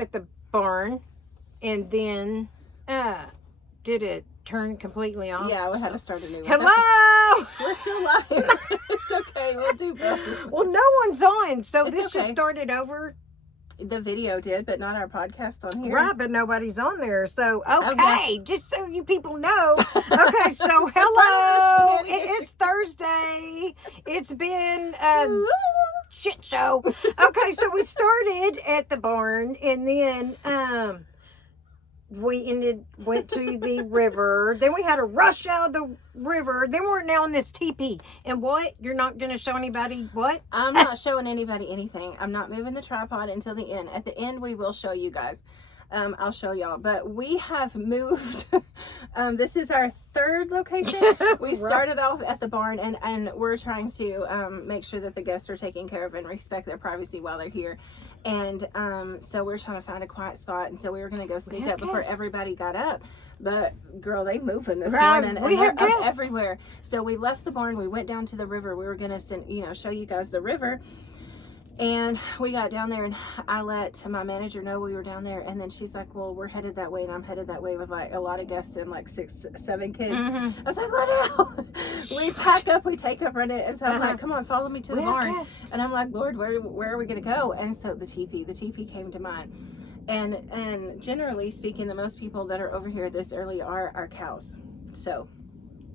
at the barn, and then did it turn completely off? Yeah, we had to start a new one. Hello! We're still live. It's okay. We'll do both. Well, no one's on, so It's this okay. just started over. The video did, but not our podcast on here. Right, but nobody's on there. So, okay, Okay. just so you people know. Okay, so It's hello. part of the shenanigans. It's Thursday. It's been a shit show. Okay, so we started at the barn, and then we went to the river. Then we had to rush out of the river. Then we're now in this teepee. And what? You're not going to show anybody what? I'm not showing anybody anything. I'm not moving the tripod until the end. At the end, we will show you guys. I'll show y'all. But we have moved. This is our third location. We started off at the barn, and we're trying to make sure that the guests are taken care of and respect their privacy while they're here. And so we're trying to find a quiet spot. And so we were going to go sneak up before everybody got up. But girl, they moving this morning, and they're up everywhere. So we left the barn. We went down to the river. We were going to show you guys the river. And we got down there, and I let my manager know we were down there. And then she's like, well, we're headed that way. And I'm headed that way with like a lot of guests and like 6, 7 kids. I was like, let out. We pack up, we take up, run it. And so I'm like, come on, follow me to the barn. And I'm like, Lord, where are we going to go? And so the teepee came to mind. And generally speaking, the most people that are over here this early are our cows. So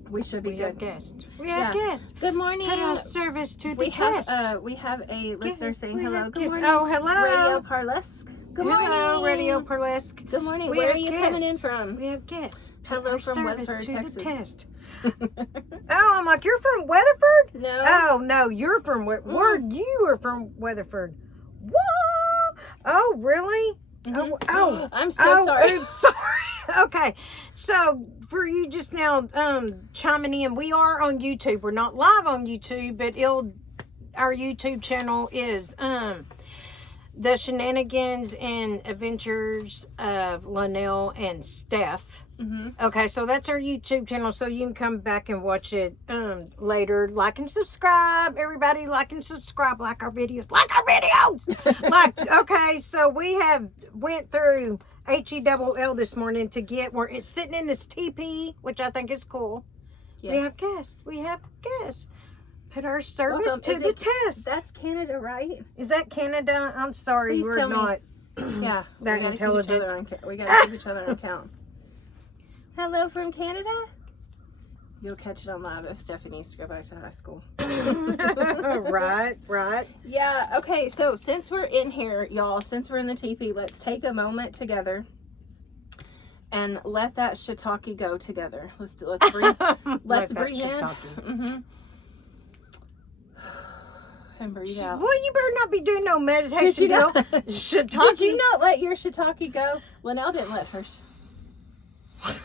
we should be good. We have guests. Good morning. House service to the test. We have a listener saying hello. Good morning. Oh, hello. Radio Parlesque. Good morning. Hello, Radio Parlesque. Good morning. We Where are have you guests. coming in from? We have guests. Hello Our from service Weatherford, to Texas. the test. Oh, I'm like, you're from Weatherford? No. Oh, no, you're from you are from Weatherford. What? Oh, really? Oh, I'm so sorry. I'm sorry. Okay, so for you just now chiming in, we are on YouTube. We're not live on YouTube, but our YouTube channel is The Shenanigans and Adventures of Linnell and Steph. Okay, so that's our YouTube channel, so you can come back and watch it later. Like and subscribe, everybody. Like and subscribe. Like our videos. Okay, so we have went through HELL this morning to get where it's sitting in this teepee, which I think is cool. Yes. We have guests. Put our service Welcome. to the test. That's Canada, right? Is that Canada? I'm sorry, Please we're tell me. not Yeah. that intelligent. We gotta keep each other on count. Hello from Canada. You'll catch it on live if Stephanie needs to go back to high school. Right. Yeah, okay, so since we're in here, y'all, since we're in the teepee, let's take a moment together and let that shiitake go together. Let's breathe. Let's breathe in. And breathe out. Well, you better not be doing no meditation. Did you not? Shiitake. Did you not let your shiitake go? Linnell didn't let hers.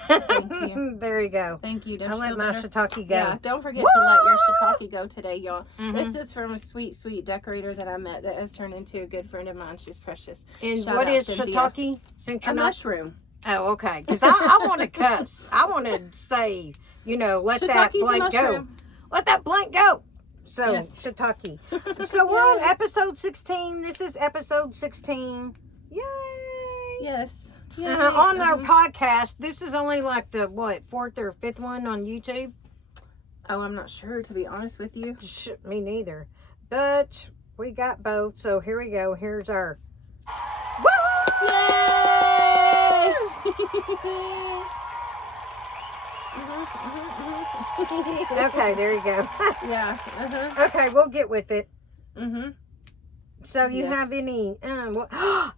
Thank you. There you go. Thank you. Don't I you let feel my better? shiitake go. Yeah, don't forget to let your shiitake go today, y'all. This is from a sweet, sweet decorator that I met that has turned into a good friend of mine. She's precious. And Shout what out is Cynthia. shiitake? Since A you're not... mushroom. Oh, okay. Because I want to cuss. I want to say, let that Shiitake's a blank go. mushroom. Let that blank go. So, Yes. shiitake. So, we're on Yes. episode 16. This is episode 16. Yay. Yes. On our podcast, this is only like the, 4th or 5th one on YouTube? Oh, I'm not sure, to be honest with you. Me neither. But we got both, so here we go. Here's our... Yay! Okay, there you go. Yeah. Okay, we'll get with it. So you Yes. have any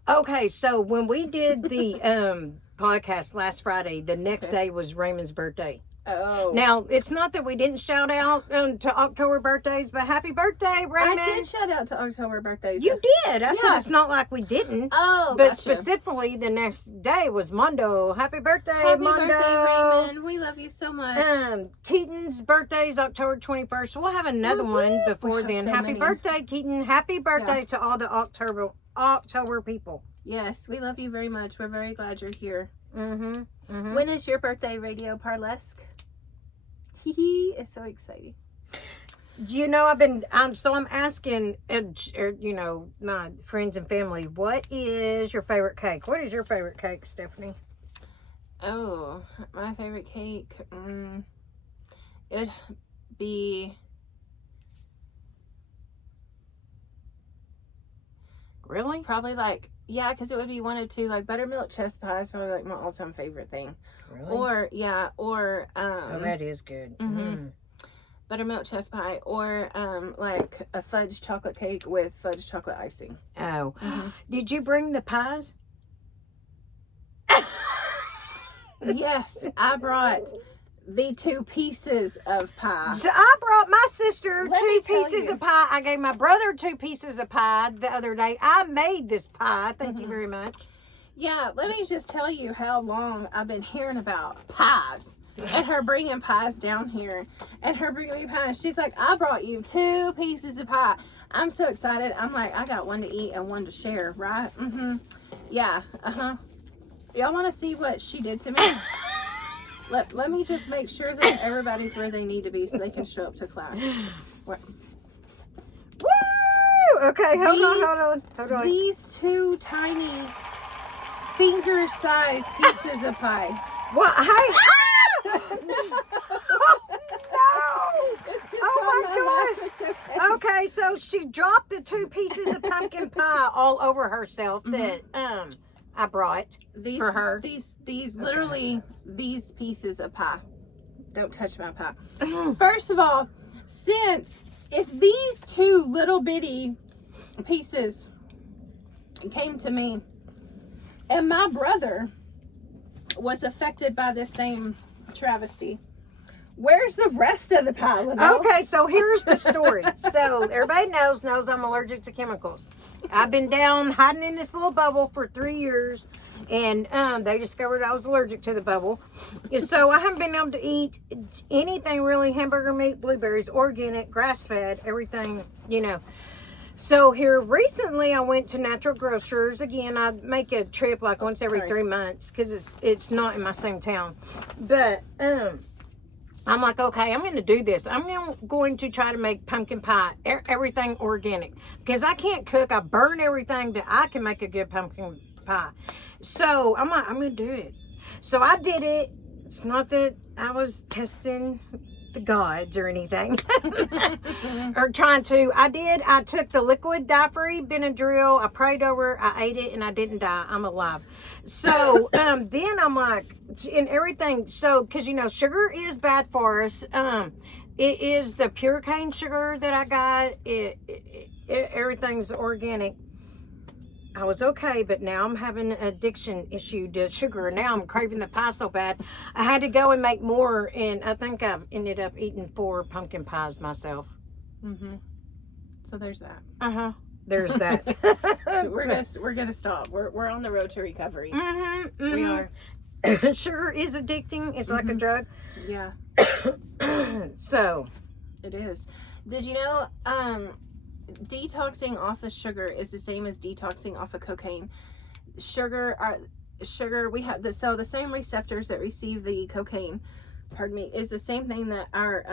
okay, so when we did the podcast last Friday, the next day was Raymond's birthday. Oh. Now, it's not that we didn't shout out to October birthdays, but happy birthday, Raymond. I did shout out to October birthdays. You did. I said Yeah. it's not like we didn't. Oh, But gotcha. specifically, the next day was Mondo. Happy birthday, Happy Mondo. birthday, Raymond. We love you so much. Keaton's birthday is October 21st. We'll have another Woo-hoo. one before We have then. so Happy many. birthday, Keaton. Happy birthday to all the October people. Yes, we love you very much. We're very glad you're here. Mm-hmm. When is your birthday, Radio Parlesque? Hee, it's so exciting. You know, I'm asking, you know, my friends and family, what is your favorite cake? What is your favorite cake, Stephanie? Oh, my favorite cake. It'd be. Really? Probably like, yeah, because it would be one or two. Like buttermilk chess pie is probably like my all-time favorite thing. Really? Or oh, that is good. Buttermilk chess pie, or like a fudge chocolate cake with fudge chocolate icing. Oh, did you bring the pies? Yes, I brought the 2 pieces of pie. So I brought my sister Let me 2 tell pieces you. of pie. I gave my brother 2 pieces of pie the other day. I made this pie. Thank you very much. Yeah, let me just tell you how long I've been hearing about pies. And her bringing pies down here. And her bringing me pies. She's like, I brought you 2 pieces of pie. I'm so excited. I'm like, I got one to eat and one to share, right? Yeah, Y'all want to see what she did to me? Let me just make sure that everybody's where they need to be so they can show up to class. Woo! Okay, hold on. These 2 tiny finger-sized pieces of pie. What? Hey! No! It's just Oh on my my lap. It's okay. Okay, so she dropped the 2 pieces of pumpkin pie all over herself that I brought for her. These literally these pieces of pie. Don't touch my pie. First of all, if these 2 little bitty pieces came to me and my brother was affected by this same travesty, where's the rest of the pie, Linnell? Okay, so here's the story. So everybody knows I'm allergic to chemicals. I've been down hiding in this little bubble for 3 years, and they discovered I was allergic to the bubble. So I haven't been able to eat anything really, hamburger meat, blueberries, organic, grass-fed, everything, you know. So here recently I went to Natural Grocers. Again, I make a trip like once every 3 months because it's not in my same town. But I'm like, okay, I'm going to do this. I'm going to try to make pumpkin pie, everything organic. Because I can't cook. I burn everything, but I can make a good pumpkin pie. So I'm like, I'm going to do it. So I did it. It's not that I was testing the gods or anything. Or trying to. I took the liquid dye-free Benadryl. I prayed over it. I ate it and I didn't die. I'm alive. So then I'm like, and everything. So, because you know, sugar is bad for us. It is the pure cane sugar that I got. Everything's organic. I was okay, but now I'm having an addiction issue to sugar. Now I'm craving the pie so bad. I had to go and make more, and I think I've ended up eating 4 pumpkin pies myself. So there's that. There's that. We're gonna stop. We're on the road to recovery. We are. Sugar is addicting. It's like a drug. Yeah. So it is. Did you know detoxing off of sugar is the same as detoxing off of cocaine? Sugar we have the same receptors that receive the cocaine, is the same thing that our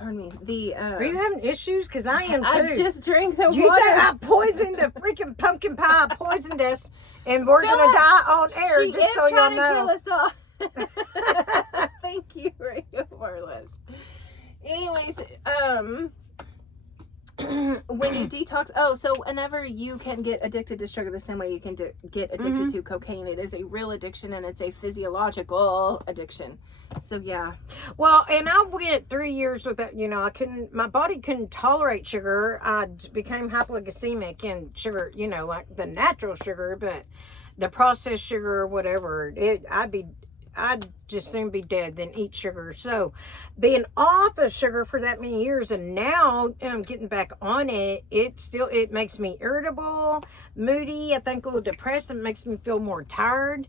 are you having issues? Because I am too. I just drank the You water. think I poisoned the freaking pumpkin pie, poisoned us, and we're going to die on air, She just is so y'all trying to know. kill us all. Thank you, Radio Marlis. Anyways, when you detox, so whenever you can get addicted to sugar the same way you can get addicted to cocaine, it is a real addiction and it's a physiological addiction. So yeah. Well, and I went 3 years with that. You know, my body couldn't tolerate sugar. I became hypoglycemic and sugar, you know, like the natural sugar, but the processed sugar or whatever, I'd just soon be dead than eat sugar. So being off of sugar for that many years and now getting back on it, it makes me irritable, moody, I think a little depressed. It makes me feel more tired,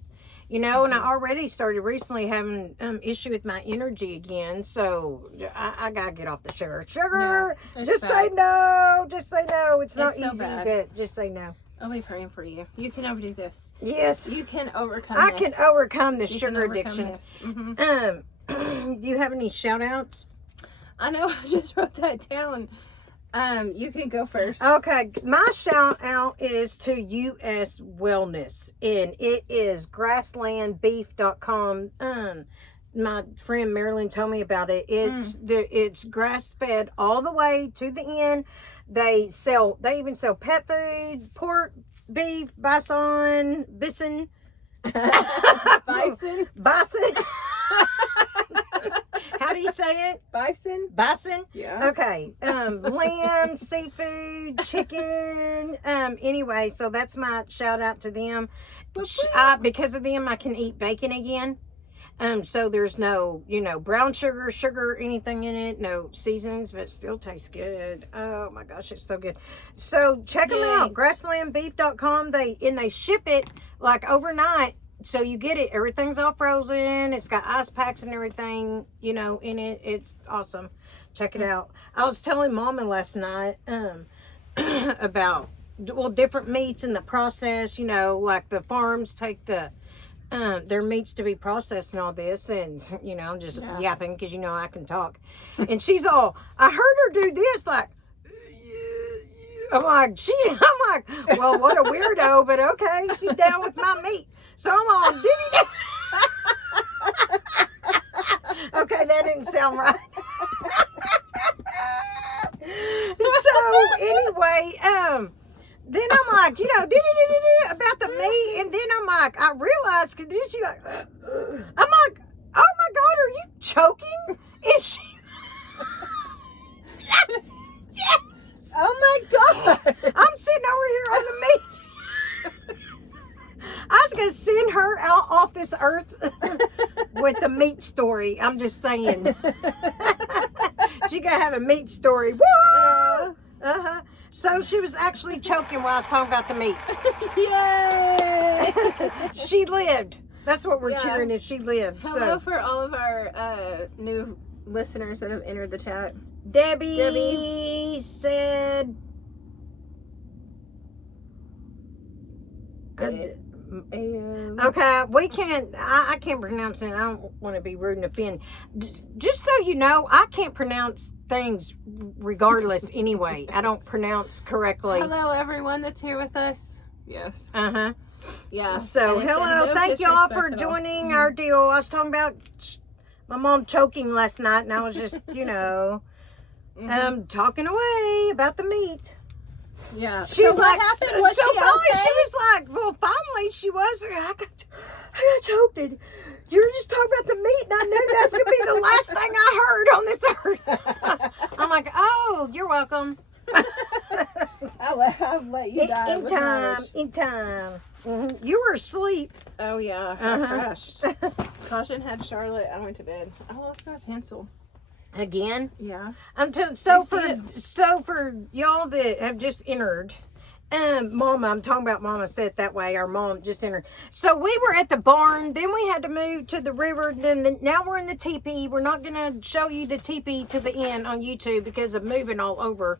you know, and I already started recently having issue with my energy again. So I gotta get off the sugar. No, Just bad. say no. Just say no. It's not so easy, bad. but just say no. I'll be praying for you. You can overdo this. Yes. You can overcome I this. can overcome the You sugar can overcome addiction. this. Do you have any shout outs? I know. I just wrote that down. You can go first. Okay, my shout out is to US Wellness, and it is grasslandbeef.com. My friend Marilyn told me about it. It's grass fed all the way to the end. They even sell pet food, pork, beef, bison. Bison. How do you say it? Bison. Bison? Yeah. Okay. Lamb, seafood, chicken. Anyway, so that's my shout out to them. Because of them, I can eat bacon again. So there's no, brown sugar, anything in it, no seasonings, but it still tastes good. Oh my gosh, it's so good. So check them out, grasslandbeef.com. They ship it like overnight. So you get it, everything's all frozen. It's got ice packs and everything, in it. It's awesome. Check it out. I was telling Mama last night about different meats in the process, like the farms take their meats to be processed and all this, and I'm just yapping because I can talk. And she's all, I heard her do this, like I'm like, well, what a weirdo, but okay, she's down with my meat. So I'm all, okay, that didn't sound right. So anyway, then I'm like, about the meat, and then I'm like, I realized, cause then she like, I'm like, oh my God, are you choking? And she, yes. Oh my God. I'm sitting over here on the meat. I was gonna send her out off this earth with the meat story. I'm just saying. She gonna have a meat story. Woo! So she was actually choking while I was talking about the meat. Yay! She lived. That's what we're cheering, is she lived. Hello for all of our new listeners that have entered the chat. Debbie said... Okay, we can't. I can't pronounce it. I don't want to be rude and offend. Just so you know, I can't pronounce things regardless. Anyway, I don't pronounce correctly. Hello, everyone that's here with us. Yes. Yeah. So hello, thank y'all for joining our deal. I was talking about my mom choking last night, and I was just, talking away about the meat. Yeah. She was like, what happened? Was she okay? She was like, well, finally she was. I got choked. And you were just talking about the meat, and I knew that's gonna be the last thing I heard on this earth. I'm like, oh, you're welcome. I'll let you die. In time. Mm-hmm. You were asleep. Oh yeah, I crashed. Caution had Charlotte. I went to bed. I lost my pencil. Again? Yeah. So for y'all that have just entered, Mama, I'm talking about Mama said it that way. Our mom just entered. So we were at the barn, then we had to move to the river, now we're in the teepee. We're not gonna show you the teepee to the end on YouTube because of moving all over,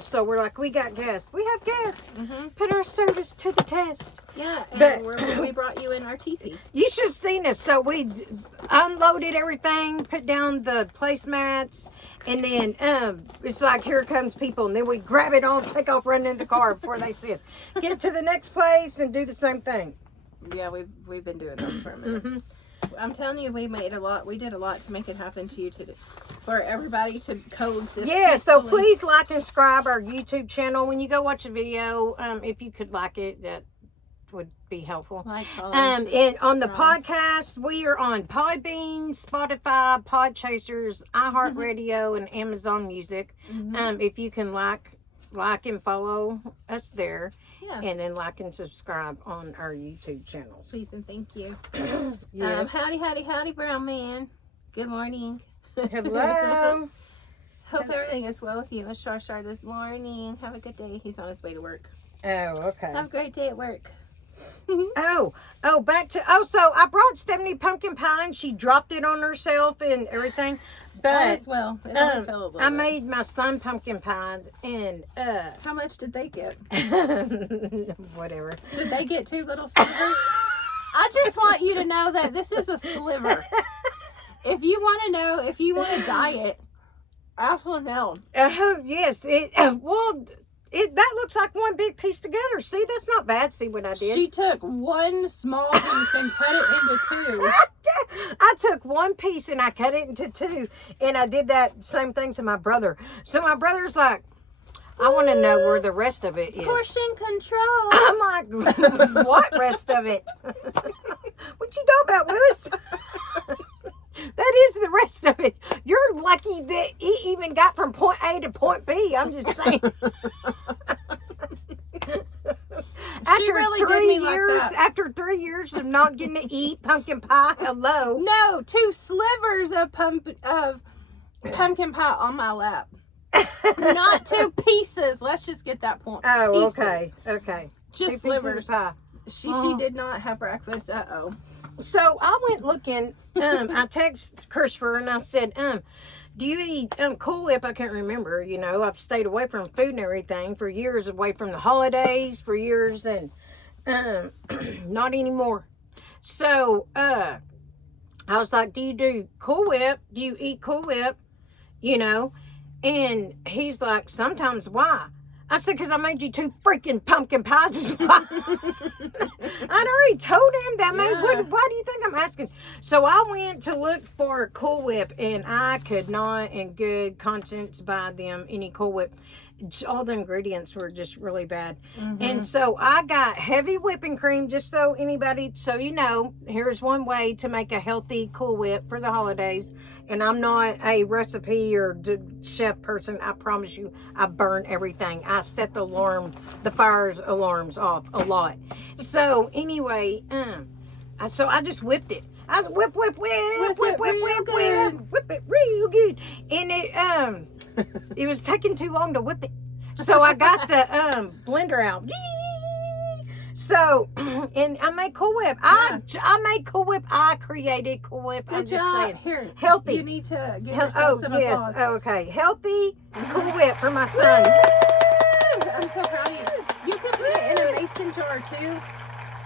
so we're like, we got guests. We have guests. Put our service to the test. Yeah, and we brought you in our teepee. You should have seen us. So we unloaded everything, put down the placemats, and then it's like, here comes people, and then we grab it all, take off, running in the car before they see us. Get to the next place and do the same thing. Yeah, we've been doing this for a minute. I'm telling you, we did a lot to make it happen to you today, for everybody to coexist. Yeah, peacefully. so please like and subscribe our YouTube channel. When you go watch a video, if you could like it, that would be helpful. And on the podcast, we are on Podbean, Spotify, Podchasers, iHeartRadio, and Amazon Music. If you can like and follow us there, and then like and subscribe on our YouTube channel. Please and thank you. Yes. Howdy, brown man. Good morning. Hello. Hope everything is well with you and Shar this morning. Have a good day. He's on his way to work. Oh, okay. Have a great day at work. so I brought Stephanie pumpkin pie, and she dropped it on herself and everything. But as well, it only fell a little I bit. made my son pumpkin pie, and how much did they get? Whatever. Did they get 2 little slivers? I just want you to know that this is a sliver. If you want to diet, Absolutely no. Yes. That looks like one big piece together. See, that's not bad. See what I did? She took one small piece and cut it into two. I took one piece and I cut it into two, and I did that same thing to my brother. So my brother's like, I want to know where the rest of it is. Portion control. I'm like, what rest of it? What you know about, Willis? That is the rest of it. You're lucky that he even got from point A to point B. I'm just saying. She really did me like that. After 3 years of not getting to eat pumpkin pie, hello. No, 2 slivers of pumpkin pie on my lap. Not 2 pieces. Let's just get that point. Oh, Pieces. okay. Just 2 pieces slivers. of pie. She did not have breakfast. Uh-oh. So I went looking. I texted Christopher and I said, do you eat Cool Whip? I can't remember. You know, I've stayed away from food and everything for years, away from the holidays for years, and not anymore. So I was like, do you do Cool Whip? Do you eat Cool Whip? You know, and he's like, sometimes. Why? I said, because I made you 2 freaking pumpkin pies is why. I'd already told him that. Yeah. Why do you think I'm asking? So I went to look for Cool Whip, and I could not in good conscience buy them any Cool Whip. All the ingredients were just really bad. Mm-hmm. And so I got heavy whipping cream, just so anybody, so you know, here's one way to make a healthy Cool Whip for the holidays. And I'm not a recipe or chef person. I promise you, I burn everything. I set the fires alarms off a lot. So anyway, so I just whipped it. I was whip it real good. And it was taking too long to whip it. So I got the blender out. So, and I made Cool Whip. I made Cool Whip. I created Cool Whip. Good I'm just job. saying. Here, Healthy. You need to give yourself some applause. Oh, okay. Healthy Cool Whip for my son. Woo! I'm so proud of you. You can put it in a mason jar too.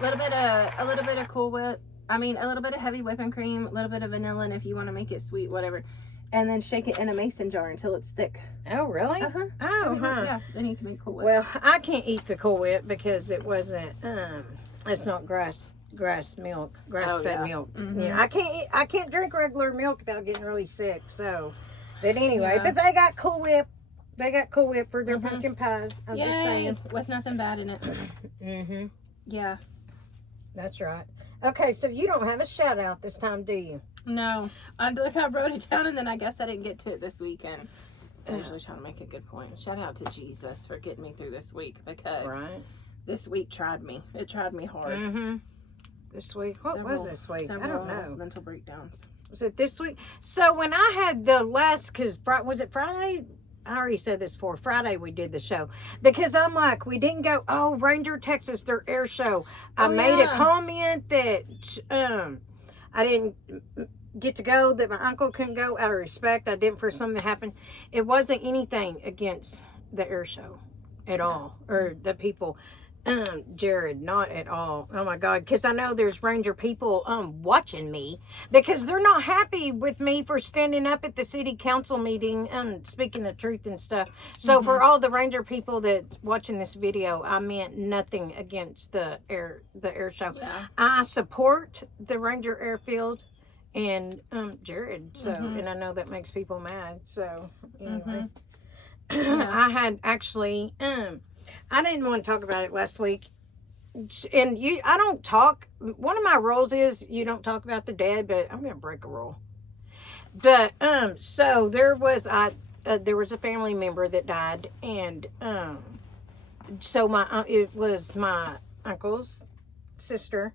A little bit of Cool Whip. I mean, a little bit of heavy whipping cream, a little bit of vanilla, and if you want to make it sweet, whatever. And then shake it in a mason jar until it's thick. Oh, really? Uh-huh. Oh, huh. Yeah, then you can make Cool Whip. Well, I can't eat the Cool Whip because it wasn't, it's not grass milk, grass-fed milk. Mm-hmm. Yeah, I can't drink regular milk without getting really sick, so. But anyway, Yeah. but they got Cool Whip. They got Cool Whip for their pumpkin pies. I'm just Yay, saying. with nothing bad in it. Mm-hmm. Yeah. That's right. Okay, so you don't have a shout out this time, do you? No, I wrote it down and then I guess I didn't get to it this weekend. I usually try to make a good point. Shout out to Jesus for getting me through this week because this week tried me. It tried me hard. Mm-hmm. This week? What was this week? I don't know. Mental breakdowns. Was it this week? So when I had the last, was it Friday? I already said this before. Friday we did the show. Because I'm like, we didn't go, Ranger, Texas, their air show. I made a comment that I didn't get to go, that my uncle couldn't go out of respect. I didn't for something that happened. It wasn't anything against the air show at all. Or the people. Jared, not at all. Oh my God. Because I know there's Ranger people watching me because they're not happy with me for standing up at the city council meeting and speaking the truth and stuff. So for all the Ranger people that watching this video, I meant nothing against the air show. Yeah. I support the Ranger airfield and Jared. So and I know that makes people mad. So anyway. I had actually I didn't want to talk about it last week. And I don't talk. One of my rules is you don't talk about the dead, but I'm going to break a rule. But, so there was a family member that died. And, so it was my uncle's sister.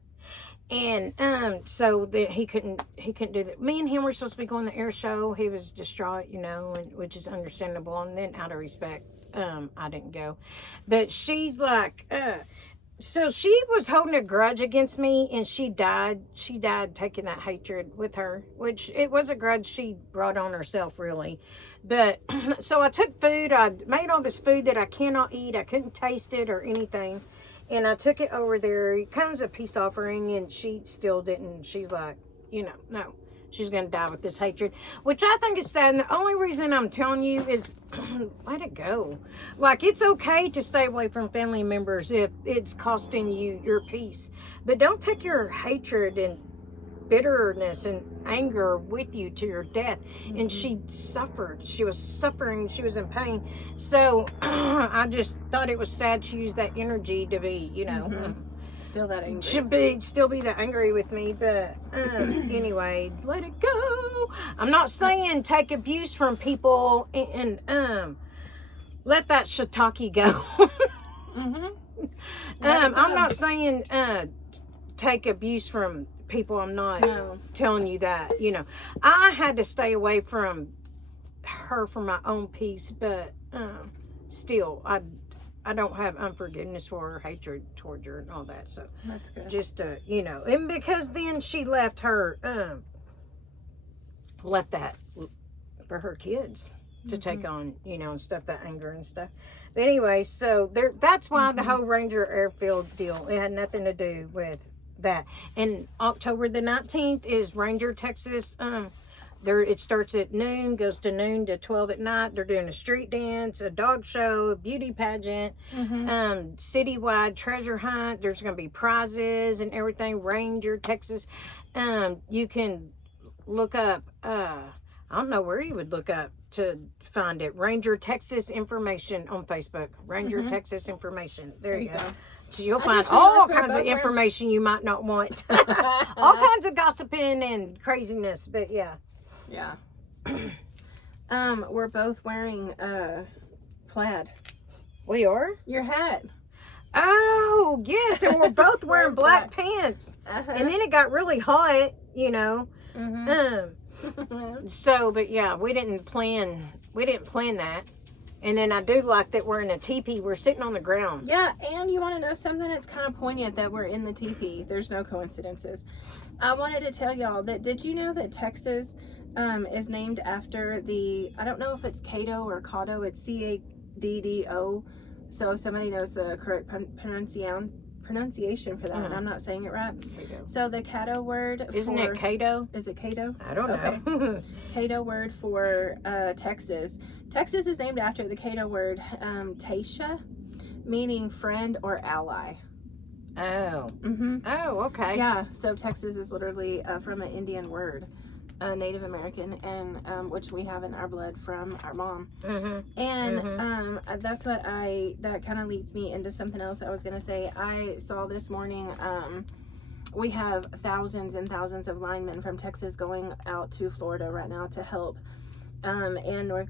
And, so that he couldn't do that. Me and him were supposed to be going to the air show. He was distraught, which is understandable. And then out of respect, I didn't go. But she's like, so she was holding a grudge against me and she died taking that hatred with her, which it was a grudge she brought on herself really. But so I took food, I made all this food that I cannot eat. I couldn't taste it or anything. And I took it over there, kind of as a peace offering, and she still didn't. She's like, no. she's going to die with this hatred, which I think is sad. And the only reason I'm telling you is let it go. Like, it's okay to stay away from family members if it's costing you your peace, but don't take your hatred and bitterness and anger with you to your death. And she suffered. She was suffering. She was in pain. So I just thought it was sad she used that energy to be, you know, Still that angry. should still be that angry with me. But anyway, let it go. I'm not saying take abuse from people and let that shiitake go. I'm not saying take abuse from people. I'm not telling you that, you know. I had to stay away from her for my own peace, but still I don't have unforgiveness for her, hatred towards her and all that. So that's good. just you know, and because then she left her left that for her kids to take on, you know, and stuff, that anger and stuff. But anyway, so that's why the whole Ranger Airfield deal, it had nothing to do with that. And October the 19th is Ranger Texas. It starts at noon, goes to noon to 12 at night. They're doing a street dance, a dog show, a beauty pageant, citywide treasure hunt. There's going to be prizes and everything. Ranger Texas. You can look up, I don't know where you would look up to find it. Ranger Texas Information on Facebook. Ranger Texas Information. There you go. So you'll find all kinds of information you might not want. All kinds of gossiping and craziness. But yeah. Yeah. We're both wearing plaid. We are? Your hat. Oh, yes. And we're both wearing black pants. And then it got really hot, you know. So, but yeah, we didn't plan that. And then I do like that we're in a teepee. We're sitting on the ground. Yeah, and you want to know something that's kind of poignant that we're in the teepee. There's no coincidences. I wanted to tell y'all that, did you know that Texas is named after I don't know if it's Caddo or Caddo, it's Caddo. So if somebody knows the correct pronunciation for that, and I'm not saying it right. So the Caddo word Isn't it Caddo? Is it Caddo? I don't know. Caddo word for Texas. Texas is named after the Caddo word Tasha, meaning friend or ally. Oh. Oh, okay. Yeah, so Texas is literally from an Indian word, Native American, and which we have in our blood from our mom. And that's what that kind of leads me into something else I was going to say. I saw this morning, we have thousands and thousands of linemen from Texas going out to Florida right now to help, and North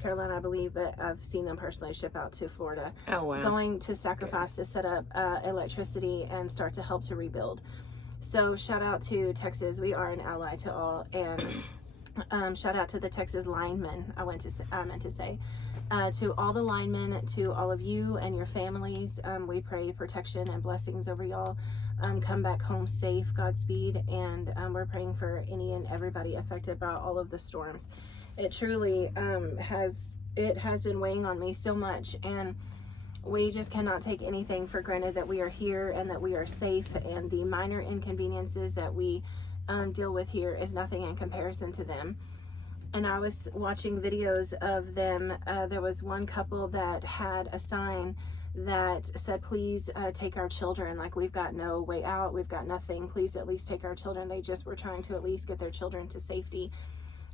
Carolina, I believe, but I've seen them personally ship out to Florida. Oh, wow. Going to sacrifice to set up electricity and start to help to rebuild. So shout out to Texas. We are an ally to all, and shout out to the Texas linemen. I meant to say to all the linemen, to all of you and your families. We pray protection and blessings over y'all. Come back home safe, Godspeed, and we're praying for any and everybody affected by all of the storms. It truly has been weighing on me so much, and we just cannot take anything for granted, that we are here and that we are safe, and the minor inconveniences that we deal with here is nothing in comparison to them. And I was watching videos of them. There was one couple that had a sign that said, please take our children. Like, we've got no way out. We've got nothing. Please at least take our children. They just were trying to at least get their children to safety.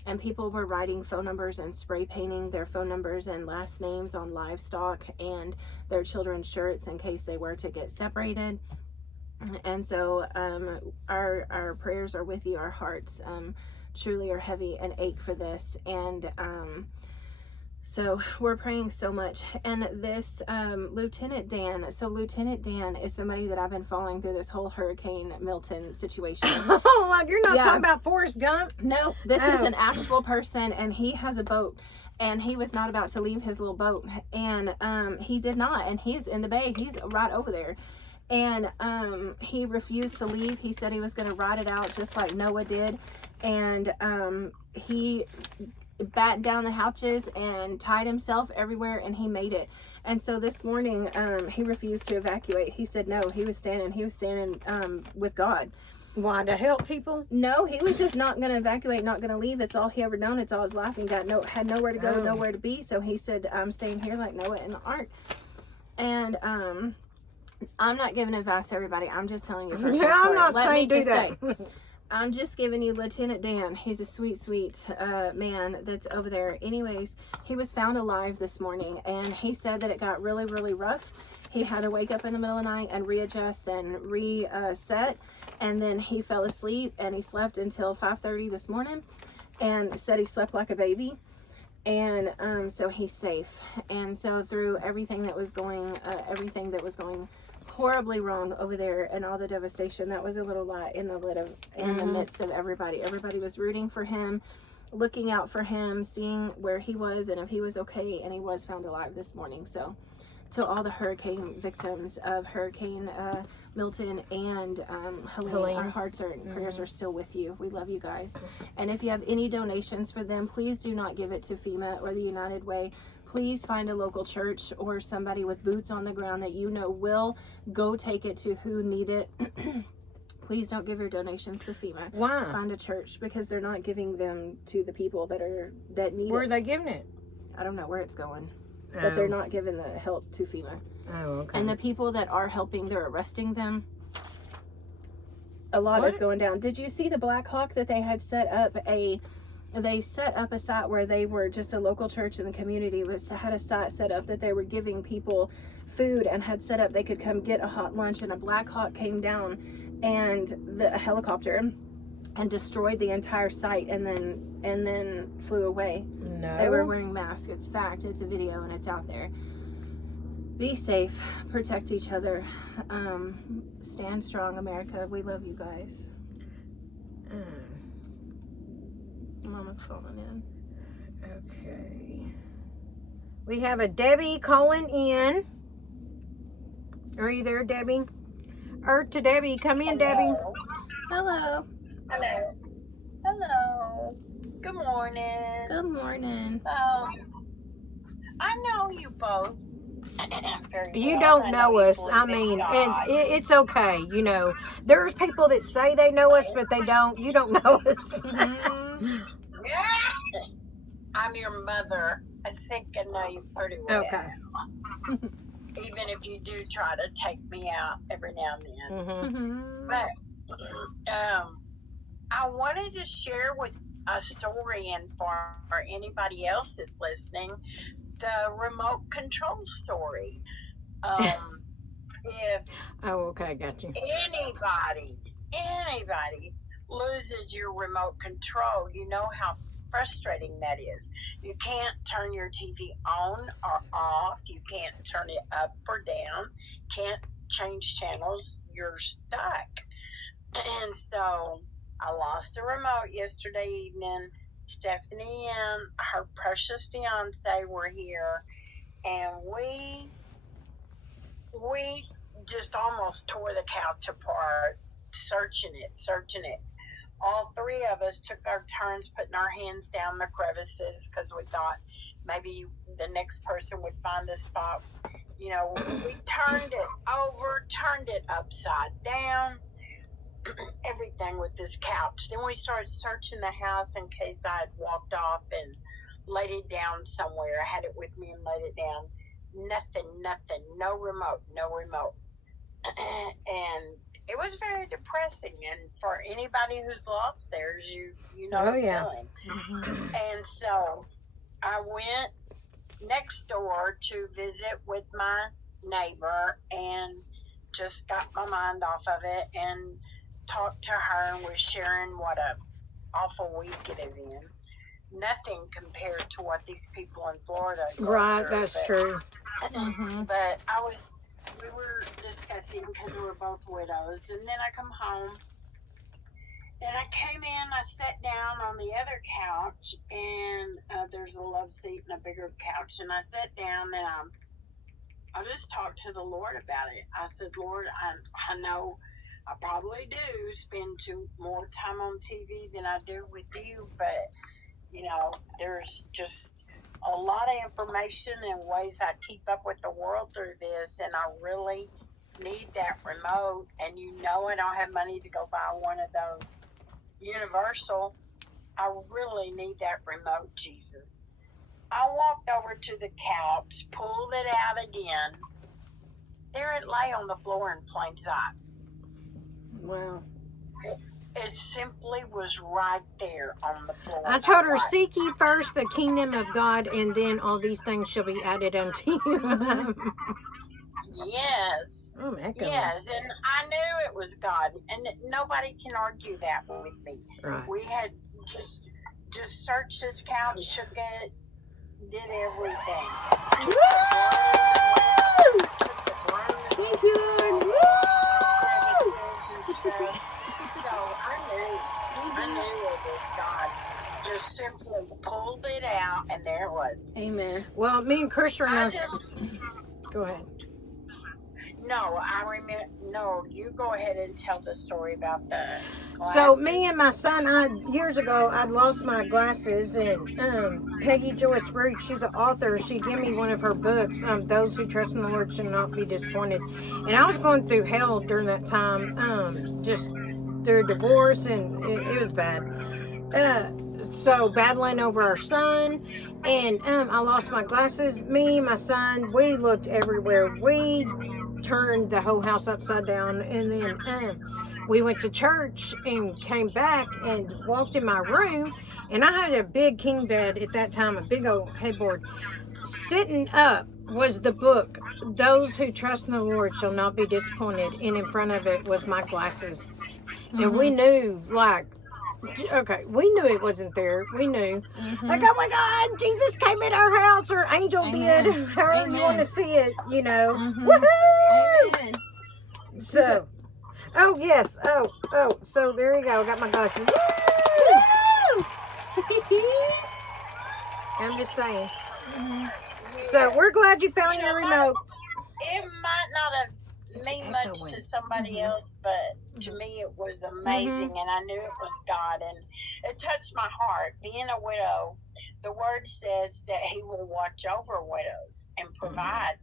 And people were writing phone numbers and spray painting their phone numbers and last names on livestock and their children's shirts in case they were to get separated. And so our prayers are with you. Our hearts truly are heavy and ache for this. And so we're praying so much. And this Lieutenant Dan, so Lieutenant Dan is somebody that I've been following through this whole Hurricane Milton situation. Oh, like you're not talking about Forrest Gump? No, this is an actual person, and he has a boat, and he was not about to leave his little boat, and he did not, and he's in the bay. He's right over there. And he refused to leave. He said he was going to ride it out just like Noah did. And he battened down the hatches and tied himself everywhere, and he made it. And so this morning he refused to evacuate. He said no. He was standing with God. Why, to help people? No, he was just not going to evacuate, not going to leave. It's all he ever known. It's all his life. He had nowhere to go, Oh. nowhere to be. So he said, I'm staying here like Noah and the ark. And I'm not giving advice to everybody. I'm just telling you a personal Yeah, I'm story. not Let me saying do just say, that. I'm just giving you Lieutenant Dan. He's a sweet, sweet man that's over there. Anyways, he was found alive this morning, and he said that it got really, really rough. He had to wake up in the middle of the night and readjust and reset, and then he fell asleep, and he slept until 5:30 this morning, and said he slept like a baby. And so he's safe. And so through everything that was going horribly wrong over there and all the devastation, that was a little light in the midst of everybody. Everybody was rooting for him, looking out for him, seeing where he was and if he was okay, and he was found alive this morning. So to all the hurricane victims of Hurricane Milton and Helene, our hearts and prayers are still with you. We love you guys. And if you have any donations for them, please do not give it to FEMA or the United Way. Please find a local church or somebody with boots on the ground that you know will go take it to who need it. Please don't give your donations to FEMA. Why? Find a church, because they're not giving them to the people that need Where it. are they giving it? I don't know where it's going. But they're not giving the help to FEMA. Oh, okay. And the people that are helping, they're arresting them. A lot What? is going down. Did you see the Black Hawk that they had set up a site where they were just a local church in the community had a site set up that they were giving people food, and had set up they could come get a hot lunch, and a Black Hawk came down and a helicopter and destroyed the entire site and then flew away. No. They were wearing masks. It's fact. It's a video and it's out there. Be safe. Protect each other. Stand strong, America. We love you guys. Mama's calling in. Okay. We have a Debbie calling in. Are you there, Debbie? To Debbie. Come in, Debbie. Hello. Hello. Hello. Good morning. Good morning. I know you both. Very You well. don't know us. you I believe in mean, God. and it's okay. You know, there's people that say they know us, but they don't. You don't know us. I'm your mother. I think I know you pretty well. Okay. Even if you do try to take me out every now and then. Mm-hmm. But I wanted to share with a story, and for anybody else that's listening, the remote control story. If Oh, okay. Got you. anybody loses your remote control, you know how frustrating that is. You can't turn your TV on or off. You can't turn it up or down. Can't change channels. You're stuck. And so I lost the remote yesterday evening. Stephanie and her precious fiance were here, and we just almost tore the couch apart, searching it. All three of us took our turns putting our hands down the crevices, because we thought maybe the next person would find a spot. You know, we turned it over, turned it upside down, everything with this couch. Then we started searching the house in case I had walked off and laid it down somewhere. I had it with me and laid it down. Nothing, no remote. And it was very depressing. And for anybody who's lost theirs, you know the feeling. And so I went next door to visit with my neighbor and just got my mind off of it and talked to her, and was sharing what a awful week it is in. Nothing compared to what these people in Florida are going Right. through, That's true. But we were discussing, because we were both widows, and then I come home, and I came in, I sat down on the other couch, and there's a love seat and a bigger couch, and I sat down, and I just talked to the Lord about it. I said, Lord, I know I probably do spend more time on TV than I do with you, but, you know, there's just a lot of information and ways I keep up with the world through this, and I really need that remote, and you know I don't have money to go buy one of those Universal. I really need that remote, Jesus. I walked over to the couch, pulled it out again. There it lay on the floor in plain sight. Wow. It simply was right there on the floor. I told her, seek ye first the kingdom of God, and then all these things shall be added unto you. Yes. Oh, my God. Yes, and I knew it was God, and nobody can argue that with me. Right. We had just searched this couch, shook it, did everything. Woo! Thank you, Lord. Woo! So I knew it was God. Just simply pulled it out, and there it was. Amen. Well, me and Chris were I not... just, Go ahead. no, I remember. No, you go ahead and tell the story about the glasses. So me and my son, years ago, I'd lost my glasses, and Peggy Joyce Root, she's an author. She gave me one of her books, Those Who Trust in the Lord Shall Not Be Disappointed. And I was going through hell during that time, just through a divorce, and it was bad. So battling over our son, and I lost my glasses. Me, my son, we looked everywhere. We turned the whole house upside down, and then we went to church and came back and walked in my room, and I had a big king bed at that time, a big old headboard. Sitting up was the book, Those Who Trust in the Lord Shall Not Be Disappointed, and in front of it was my glasses. And we knew, like, okay, we knew it wasn't there. We knew. Like, oh my God, Jesus came in our house, or angel did. However you want to see it, you know. Woohoo! Amen. So, oh yes, oh, so there you go. Got my glasses. Woo! I'm just saying. So we're glad you found your remote. It might not have mean much to somebody else, but to me it was amazing, and I knew it was God, and it touched my heart. Being a widow, the word says that He will watch over widows and provide,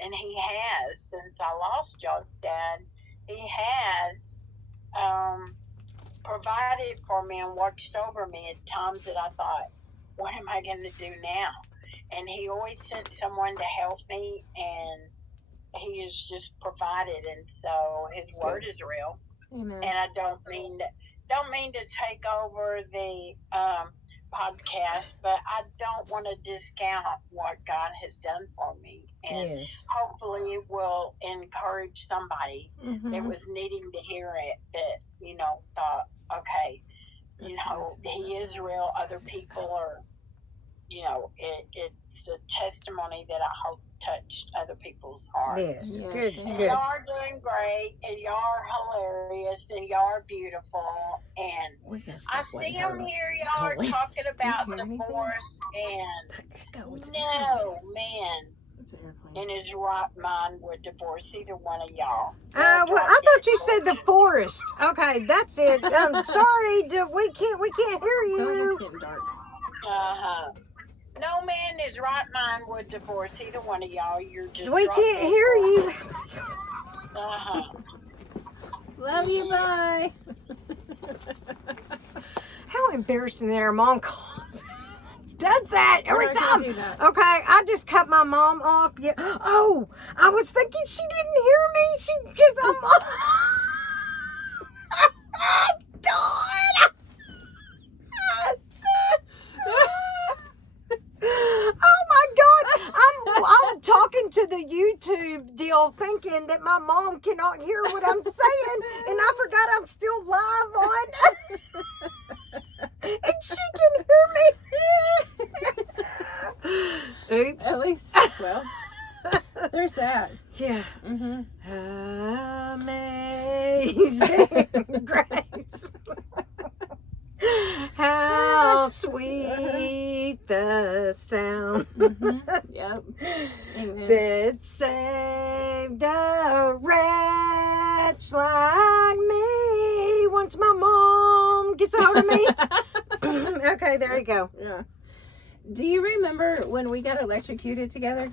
and He has. Since I lost y'all's dad, He has provided for me and watched over me at times that I thought, what am I going to do now? And He always sent someone to help me, and He has just provided, and so His word is real. Amen. And I don't mean to take over the podcast, but I don't want to discount what God has done for me, and hopefully it will encourage somebody that was needing to hear it, that thought, okay, He is real. Other people are, it's a testimony that I hope touched other people's hearts. Yes, Yes. And good. y'all are doing great, and y'all are hilarious, and y'all are beautiful, and I see them here, y'all are talking about divorce, and no man in his right mind would divorce either one of y'all. Well, I thought you said the forest. Okay, that's it. Sorry, we can't hear you. It's getting dark. No man in his right mind would divorce either one of y'all. You're just We can't hear you. Love you, bye. How embarrassing that our mom calls. Does that every Why don't time. you do that? Okay, I just cut my mom off. Yeah. Oh, I was thinking she didn't hear me. Because I'm. God. Oh my God! I'm talking to the YouTube deal, thinking that my mom cannot hear what I'm saying, and I forgot I'm still live on, and she can hear me. Oops. At least, well, there's that. Yeah. Mm-hmm. Amazing grace. How sweet the sound Yep. Amen. that saved a wretch like me. Once my mom gets a hold of me. Okay, there you go. Yeah. Do you remember when we got electrocuted together?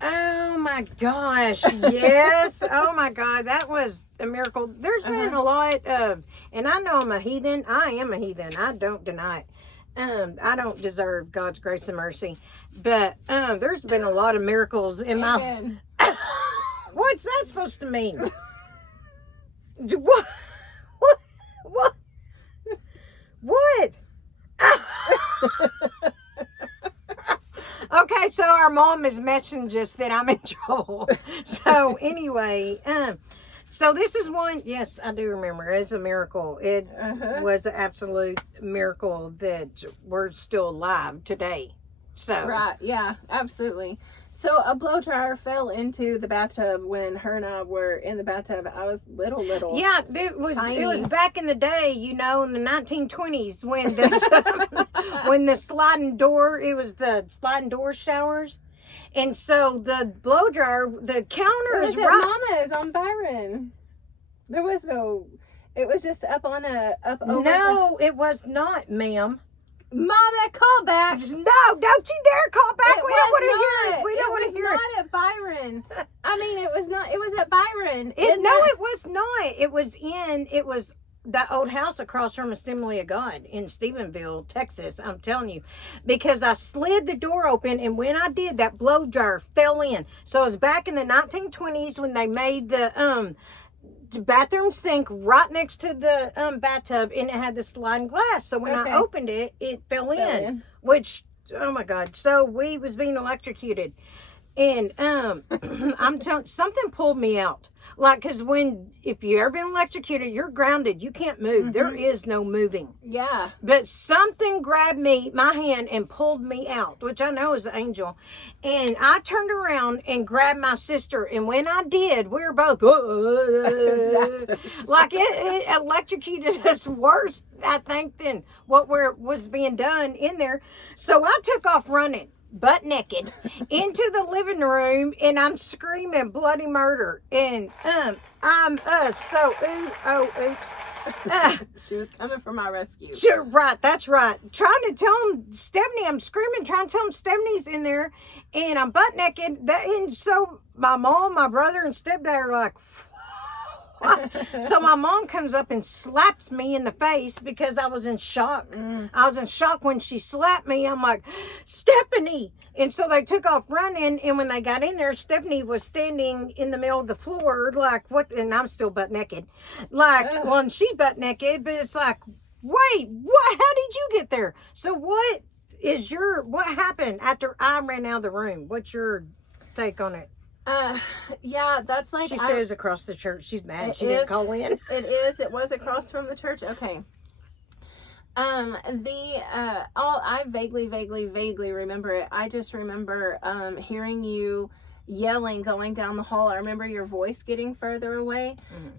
Oh my gosh. Yes. Oh my God. That was a miracle. There's been a lot of, and I know I'm a heathen. I am a heathen. I don't deny it. I don't deserve God's grace and mercy. But there's been a lot of miracles in my. What's that supposed to mean? What? What? What? Okay, so our mom is messaging us that I'm in trouble. So anyway, so this is one. Yes, I do remember. It's a miracle. It was an absolute miracle that we're still alive today. So Right, yeah, absolutely. So a blow dryer fell into the bathtub when her and I were in the bathtub. I was little. yeah, it was Tiny. back in the day, you know, in the 1920s when when the sliding door, it was the sliding door showers, and so the blow dryer, the counter It was is at right. Mama's on Byron. There was no. It was just up over. No, it was not, ma'am. Mama, call back. No, don't you dare call back. It We don't want was to hear not. it. We don't want to hear It it. was not at Byron. I mean, it was not. It was at Byron. It was not. It was that old house across from Assembly of God in Stephenville, Texas. I'm telling you, because I slid the door open, and when I did, that blow dryer fell in. So it was back in the 1920s when they made the bathroom sink right next to the bathtub, and it had the sliding glass. So when I opened it, it fell in. Which, oh my God! So we was being electrocuted, and I'm telling, something pulled me out. Like, because if you ever been electrocuted, you're grounded. You can't move. There is no moving. Yeah. But something grabbed my hand, and pulled me out, which I know is an angel. And I turned around and grabbed my sister. And when I did, we were both, like it electrocuted us worse, I think, than what was being done in there. So I took off running, butt naked, into the living room, and I'm screaming bloody murder. And I'm oops. She was coming for my rescue. Sure, right, that's right. Trying to tell him, Stephanie, I'm screaming, trying to tell him Stephanie's in there, and I'm butt naked. And so my mom, my brother, and stepdad are like, so my mom comes up and slaps me in the face because I was in shock. I was in shock when she slapped me. I'm like, Stephanie. And so they took off running. And when they got in there, Stephanie was standing in the middle of the floor, like, what? And I'm still butt naked. Like, well, and she's butt naked, but it's like, wait, what? How did you get there? So what happened after I ran out of the room? What's your take on it? Yeah, that's like She says across the church. She's mad. She didn't call in. It was across from the church. Okay. I vaguely remember it. I just remember hearing you yelling going down the hall. I remember your voice getting further away.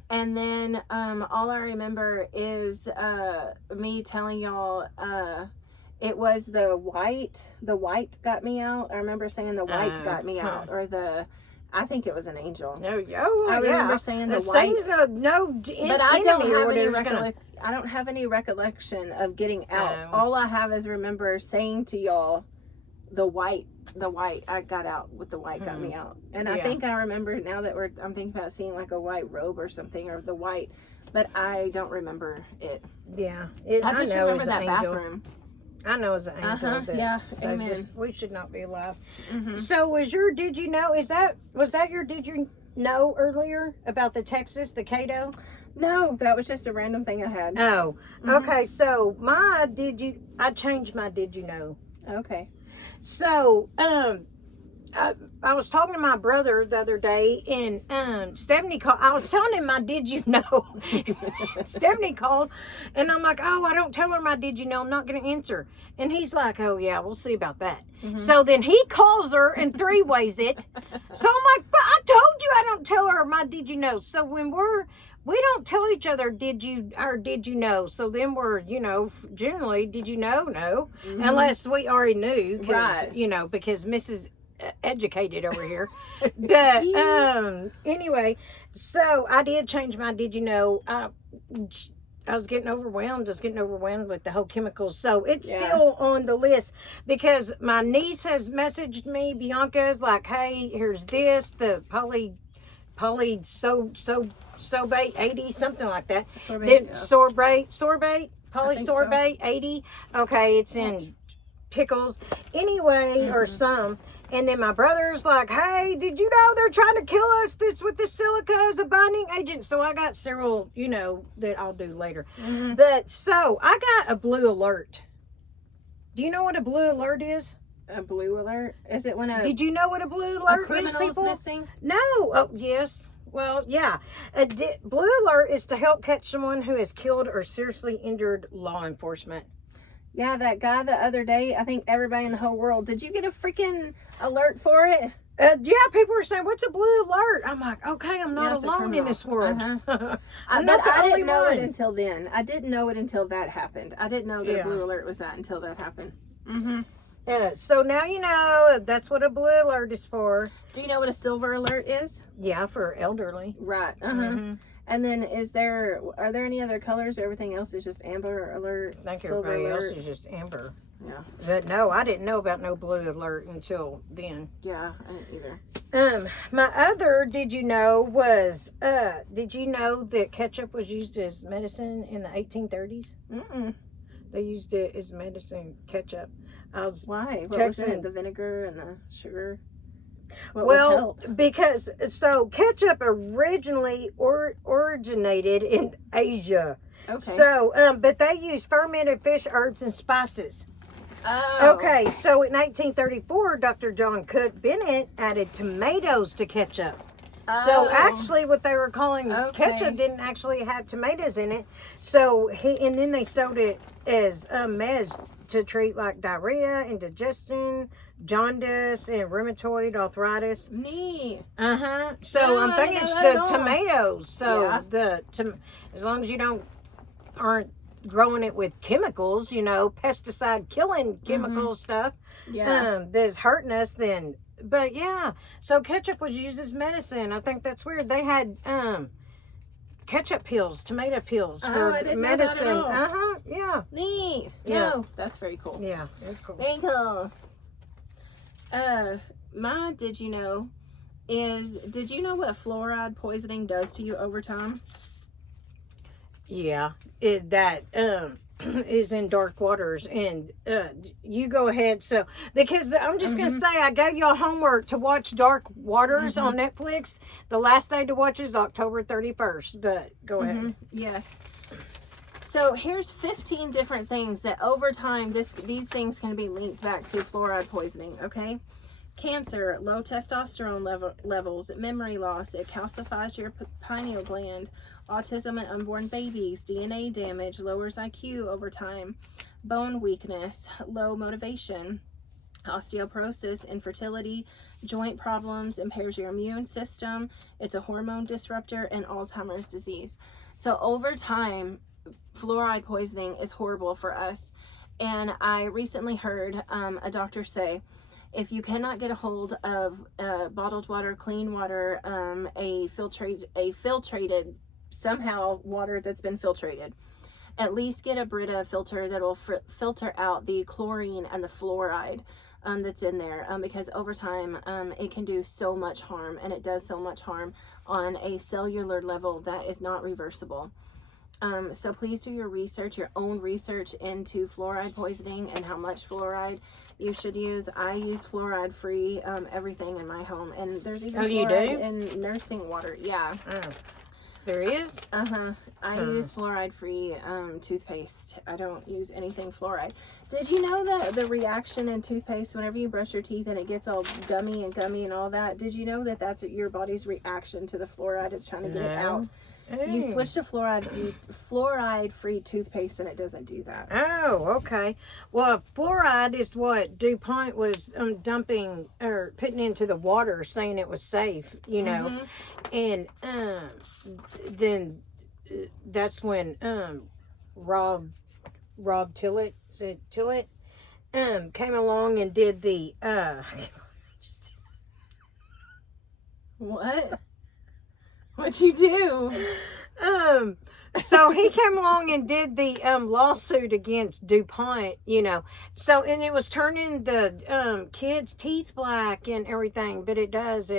And then all I remember is me telling y'all it was the white got me out. I remember saying the white got me out, or I think it was an angel. No, I remember saying the white. But I don't have any I don't have any recollection of getting out. No. All I have is remember saying to y'all, the white. I got out with the white got me out, and I think I remember now that I'm thinking about seeing like a white robe or something, or the white, but I don't remember it. Yeah, I just remember that bathroom. I know it's an angel. Yeah, so amen. We should not be alive. So was your did you know? Was that your did you know earlier about the Texas, the Cato? No, that was just a random thing I had. Oh, okay. So I changed my did you know. Okay. So I was talking to my brother the other day, and Stephanie called. I was telling him my did you know. Stephanie called, and I'm like, oh, I don't tell her my did you know. I'm not going to answer. And he's like, oh yeah, we'll see about that. So then he calls her and three-ways it. So I'm like, but I told you I don't tell her my did you know. So when we don't tell each other did you know. So then we're, generally, did you know? No. Unless we already knew. Right. Because Mrs. Educated over here. But anyway, so I did change my did you know. I was getting overwhelmed. I was getting overwhelmed with the whole chemicals. So it's Yeah. still on the list because my niece has messaged me. Bianca's like, hey, here's this, the sorbate 80, something like that. Sorbate, Then yeah. sorbate, I think so. polysorbate 80. Okay, it's in pickles. Anyway, or some. And then my brother's like, hey, did you know they're trying to kill us this with the silica as a binding agent? So I got several, that I'll do later. But so I got a blue alert. Do you know what a blue alert is? A blue alert? Is it when Did you know what a blue a alert is, criminal's people? missing? No. Oh, yes. Well, yeah. Blue alert is to help catch someone who has killed or seriously injured law enforcement. Yeah, that guy the other day, I think everybody in the whole world, did you get a freaking alert for it? Yeah, people are saying, what's a blue alert? I'm like, okay, I'm not Yeah, it's a alone in criminal. this world. I'm But not the I only didn't know it one. until then. I didn't know it until that happened. I didn't know that Yeah. a blue alert was that until that happened. So now you know that's what a blue alert is for. Do you know what a silver alert is? Yeah, for elderly. Right. Mm-hmm. And then are there any other colors or everything else is just amber alert, I think silver everybody alert? else is just amber. Yeah. But no, I didn't know about no blue alert until then. Yeah, I didn't either. My other, did you know that ketchup was used as medicine in the 1830s? Mm-mm. They used it as medicine, ketchup. I was Why? What was in texting- it? The vinegar and the sugar? What would well, help? because ketchup originally originated in Asia. Okay. So, but they used fermented fish, herbs, and spices. Oh. Okay, so in 1834, Dr. John Cook Bennett added tomatoes to ketchup. So Oh. actually, what they were calling Okay. ketchup didn't actually have tomatoes in it. So and then they sold it as meds to treat like diarrhea, indigestion, jaundice, and rheumatoid arthritis. Neat. So No, I'm I thinking didn't it's know that the at all. tomatoes. So Yeah. as long as you aren't growing it with chemicals, pesticide killing chemical stuff, Yeah. that's hurting us, then. But yeah, so ketchup was used as medicine. I think that's weird. They had ketchup pills, tomato pills for I didn't know that at medicine. all. Yeah. Neat. Yeah. No, that's very cool. Yeah, it's cool. Very cool. My did you know what fluoride poisoning does to you over time? Yeah, that is in dark waters, and you go ahead. So because I'm just gonna say, I gave y'all homework to watch Dark Waters on Netflix. The last day to watch is October 31st. But go ahead. Yes. So here's 15 different things that over time these things can be linked back to fluoride poisoning. Okay. Cancer, low testosterone levels, memory loss, it calcifies your pineal gland, autism in unborn babies, DNA damage, lowers IQ over time, bone weakness, low motivation, osteoporosis, infertility, joint problems, impairs your immune system, it's a hormone disruptor, and Alzheimer's disease. So over time, fluoride poisoning is horrible for us. And I recently heard a doctor say, if you cannot get a hold of bottled water, clean water, a filtrated somehow water that's been filtrated, at least get a Brita filter that will filter out the chlorine and the fluoride that's in there, because over time it can do so much harm, and it does so much harm on a cellular level that is not reversible. So please do your own research into fluoride poisoning and how much fluoride you should use. I use fluoride free everything in my home, and there's even fluoride in nursing water. Yeah. There is? I use fluoride free toothpaste. I don't use anything fluoride. Did you know that the reaction in toothpaste, whenever you brush your teeth and it gets all gummy and all that, did you know that that's your body's reaction to the fluoride? It's trying to get it out. You switch to fluoride-free toothpaste, and it doesn't do that. Oh, okay. Well, fluoride is what DuPont was dumping or putting into the water, saying it was safe, and then that's when Rob Tillett, is it Tillett, came along and did the What? What'd you do? So he came along and did the lawsuit against DuPont, you know. So, and it was turning the kids' teeth black and everything, but it does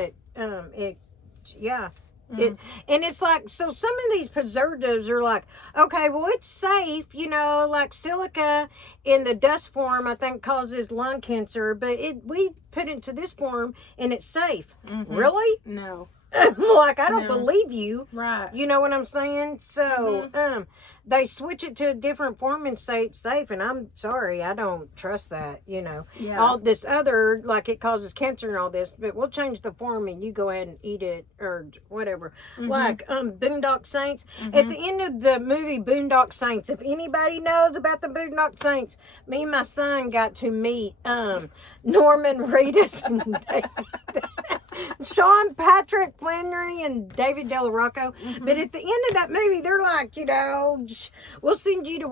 yeah. It, and it's like, so some of these preservatives are like, okay, well, it's safe, you know, like silica in the dust form, I think causes lung cancer, but we put it into this form and it's safe. Really? No. Like, I don't No. believe you. Right. You know what I'm saying? So, they switch it to a different form and say it's safe, and I'm sorry, I don't trust that, you know. Yeah. All this other, like it causes cancer and all this, but we'll change the form and you go ahead and eat it or whatever. Like, Boondock Saints. At the end of the movie Boondock Saints, if anybody knows about the Boondock Saints, me and my son got to meet, Norman Reedus and Sean Patrick Flannery and David Del Rocco. But at the end of that movie, they're like, you know, we'll send you to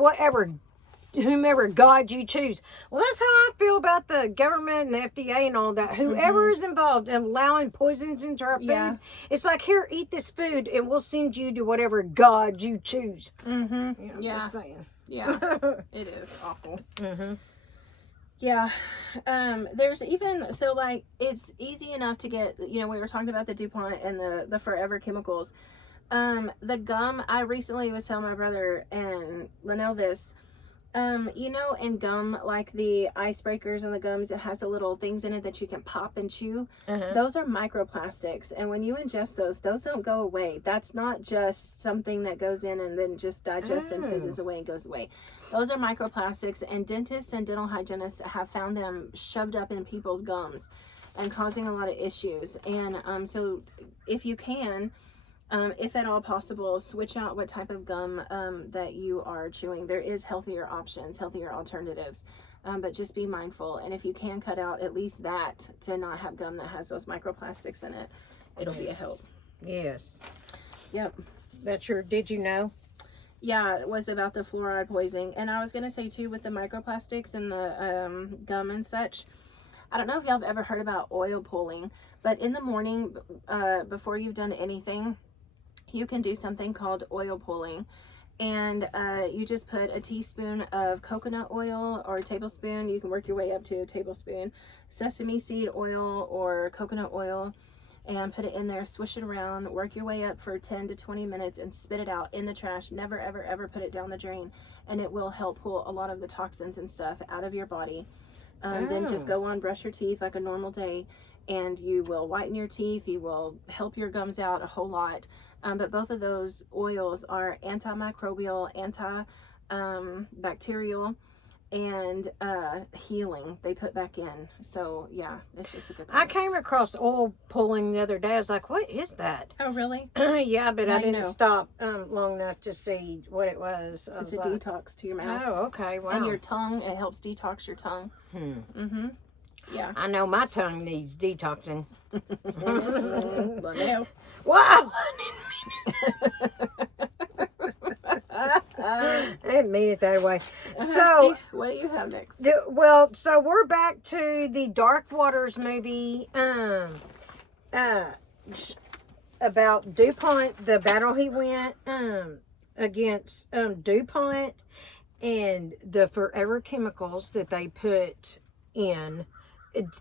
whomever God you choose. Well, that's how I feel about the government and the FDA and all that. Whoever is involved in allowing poisons into our food, Yeah. it's like, here, eat this food, and we'll send you to whatever God you choose. I'm just saying. Yeah. It is awful. Yeah. There's even, so like, it's easy enough to get, you know, we were talking about the DuPont and the Forever Chemicals. The gum, I recently was telling my brother and Linnell this, you know, in gum, like the icebreakers and the gums, it has the little things in it that you can pop and chew. Those are microplastics. And when you ingest those don't go away. That's not just something that goes in and then just digests and fizzes away and goes away. Those are microplastics, and dentists and dental hygienists have found them shoved up in people's gums and causing a lot of issues. And so if you can, if at all possible, switch out what type of gum that you are chewing. There is healthier options, healthier alternatives, but just be mindful. And if you can cut out at least that to not have gum that has those microplastics in it, it'll be a help. Yes. Yep. Did you know? Yeah, it was about the fluoride poisoning. And I was going to say too, with the microplastics and the gum and such, I don't know if y'all have ever heard about oil pulling, but in the morning, before you've done anything, you can do something called oil pulling. And you just put a teaspoon of coconut oil or a tablespoon, you can work your way up to a tablespoon, sesame seed oil or coconut oil, and put it in there, swish it around, work your way up for 10 to 20 minutes and spit it out in the trash. Never, ever, ever put it down the drain. And it will help pull a lot of the toxins and stuff out of your body. Then just go on, brush your teeth like a normal day, and you will whiten your teeth. You will help your gums out a whole lot. But both of those oils are antimicrobial, antibacterial, and healing. They put back in. So yeah, it's just a good I thing. came across oil pulling the other day. I was like, what is that? Oh, really? Yeah, but Now I you didn't know. stop long enough to see what it was. I It's was a like, detox to your mouth. oh, okay. Wow. And your tongue, it helps detox your tongue. Yeah. I know my tongue needs detoxing. Linnell. Wow. I didn't mean it that way. So, what do you have next? well, so we're back to the Dark Waters movie about DuPont, the battle he went against DuPont and the Forever Chemicals that they put in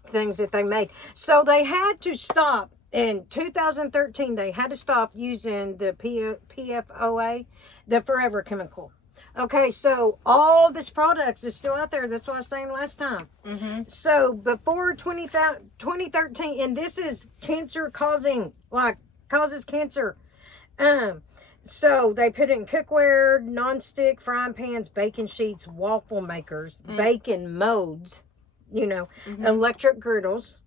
things that they made. So they had to stop. In 2013, they had to stop using the PFOA, the Forever Chemical. Okay, so all this products is still out there. That's what I was saying last time. So before 2013, and this is cancer causing, like, causes cancer. So they put it in cookware, non-stick frying pans, baking sheets, waffle makers, baking molds, you know, electric griddles.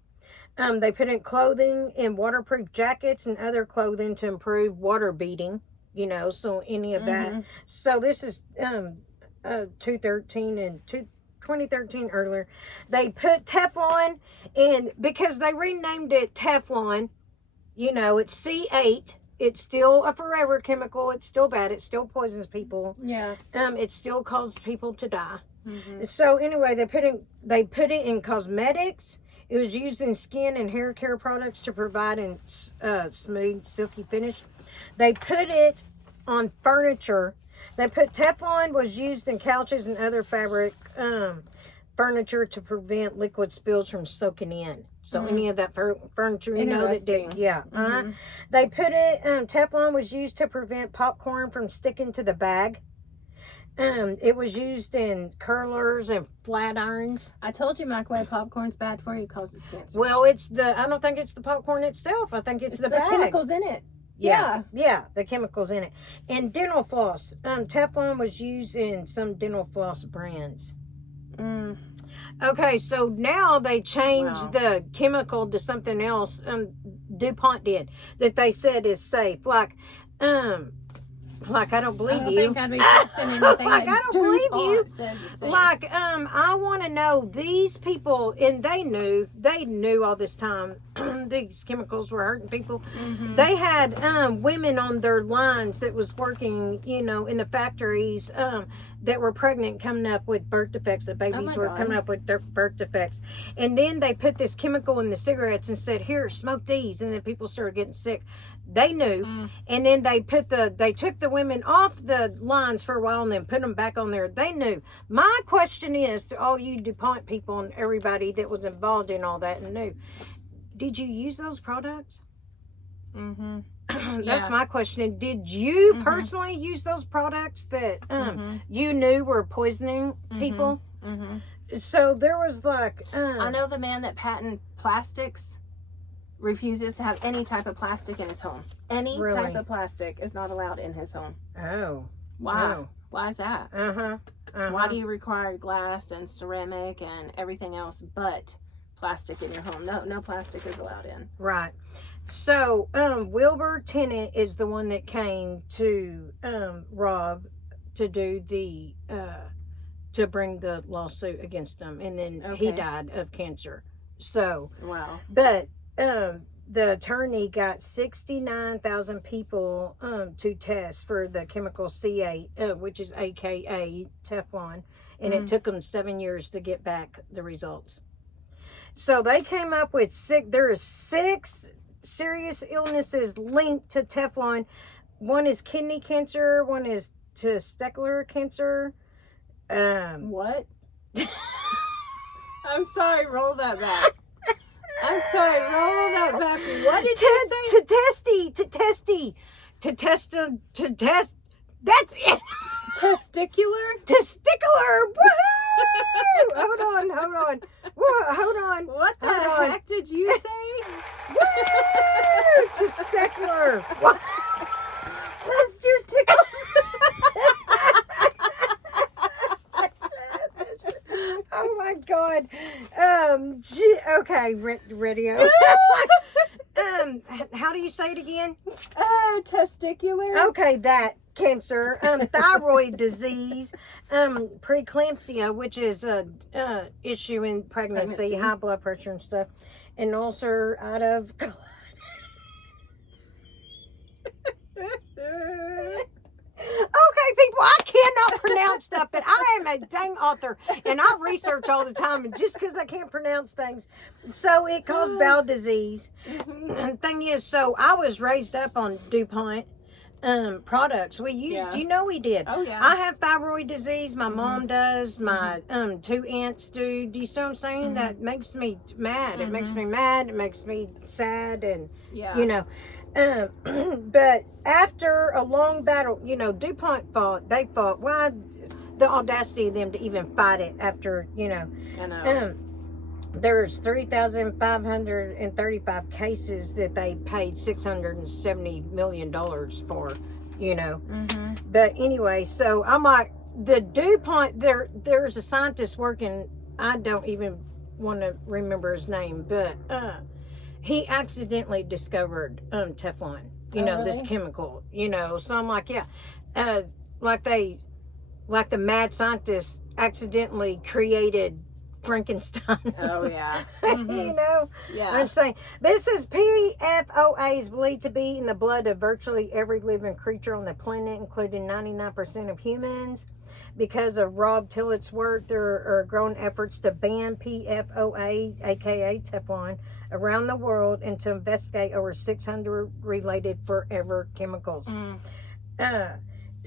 They put in clothing and waterproof jackets and other clothing to improve water beading, you know, so any of that. So this is 2013 and 2013 earlier. They put Teflon in, because they renamed it Teflon, you know, it's C8. It's still a forever chemical. It's still bad. It still poisons people. Yeah. It still causes people to die. So anyway, they put it in cosmetics. It was used in skin and hair care products to provide a smooth, silky finish. They put it on furniture. They put Teflon was used in couches and other fabric furniture to prevent liquid spills from soaking in. So any of that furniture, you know, that did, yeah. They put it, Teflon was used to prevent popcorn from sticking to the bag. It was used in curlers and flat irons. I told you microwave popcorn's bad for you. It causes cancer. Well, I don't think it's the popcorn itself. I think it's the bag. chemicals in it. Yeah, the chemicals in it. And dental floss. Teflon was used in some dental floss brands. Okay, so now they changed the chemical to something else. DuPont did that they said is safe. Like I don't believe you. I don't think I'd be trusting anything. Like I don't believe you. Says it's safe. Like I want to know these people, and they knew all this time these chemicals were hurting people. They had women on their lines that was working, you know, in the factories that were pregnant, coming up with birth defects. The babies were coming up with their birth defects, and then they put this chemical in the cigarettes and said, "Here, smoke these," and then people started getting sick. They knew, and then they took the women off the lines for a while and then put them back on there. They knew. My question is to all you DuPont people and everybody that was involved in all that and knew, did you use those products? That's my question. Did you personally use those products that you knew were poisoning people? So there was like I know the man that patented plastics refuses to have any type of plastic in his home. Any type of plastic is not allowed in his home. Oh. Why? Oh. Why is that? Why do you require glass and ceramic and everything else but plastic in your home? No plastic is allowed in. Right. So Wilbur Tennant is the one that came to Rob to do the to bring the lawsuit against him, and then he died of cancer. So but the attorney got 69,000 people to test for the chemical C8, which is AKA Teflon, and it took them 7 years to get back the results. So they came up with there are 6 serious illnesses linked to Teflon. One is kidney cancer, one is testicular cancer. What? I'm sorry, roll that back. I'm sorry, roll that back. What did you say? To test. That's it. Testicular? Testicular. Woohoo! Hold on. Hold on. What the heck did you say? Woo! Testicular. What? Test your tickles. Oh my God. Okay, radio. How do you say it again? Testicular. Okay, that cancer, thyroid disease, preeclampsia, which is a issue in pregnancy, high blood pressure and stuff, and ulcer out of. Okay, people, I cannot pronounce stuff, but I am a dang author, and I research all the time, and just because I can't pronounce things. So it caused bowel disease. And thing is, so I was raised up on DuPont products. We used, you know we did. Oh, yeah. I have thyroid disease. My mom does. My 2 aunts do. Do you see what I'm saying? That makes me mad. It makes me mad. It makes me sad, and, you know. But after a long battle, you know, DuPont fought. Why the audacity of them to even fight it after, you know. I know. There's 3,535 cases that they paid $670 million for, you know. But anyway, so I'm like, the DuPont, there's a scientist working, I don't even want to remember his name, but he accidentally discovered Teflon, you know, this chemical, you know. So I'm like, like the mad scientists accidentally created Frankenstein. Oh, yeah. You know? Yeah. I'm saying, this is PFOA is believed to be in the blood of virtually every living creature on the planet, including 99% of humans. Because of Rob Tillett's work, there are growing efforts to ban PFOA, aka Teflon, around the world and to investigate over 600 related forever chemicals.